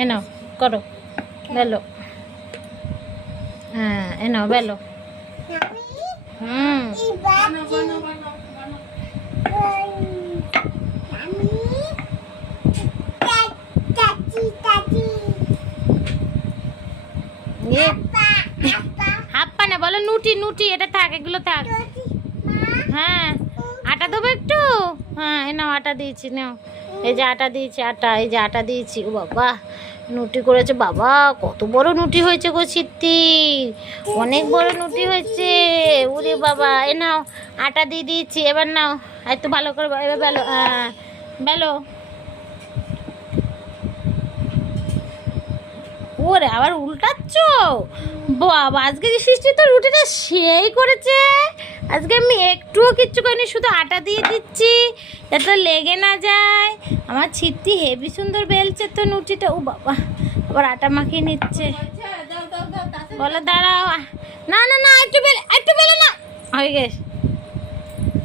এ নাও করো বেলো। হ্যাঁ এ নাও বেলো। হুম হাপ্পা না বলো, নুটি নুটি, এটা থাক, এগুলো থাক। হ্যাঁ আটা দেবো একটু। হ্যাঁ এ নাও আটা দিয়েছি, নাও এই যে আটা দিয়েছি, আটা এই যে আটা দিয়েছি। ও বাবা নুটি করেছে, বাবা কত বড় নুটি হয়েছে গো সিদ্ধি, অনেক বড় নুটি হয়েছে। ওরে বাবা এ নাও আটা দিয়ে দিয়েছি, এবার নাও একটু ভালো করে এবার বেলো। হ্যাঁ বেলো। ওরে আবার উল্টাচ্ছ বাবা, আজকে যে সৃষ্টি তো রুটিটা সেই করেছে, আজকে আমি একটুও কিচ্ছু করিনি, শুধু আটা দিয়ে দিচ্ছি যাতে লেগে না যায়। আমার ছিট্টি হেভি সুন্দর বেলছে তো রুটিটা। ও বাবা আবার আটা মাখিয়ে নিচ্ছে। বলো দাঁড়াও, না না না একটু বেলে না, হয়ে গেছে।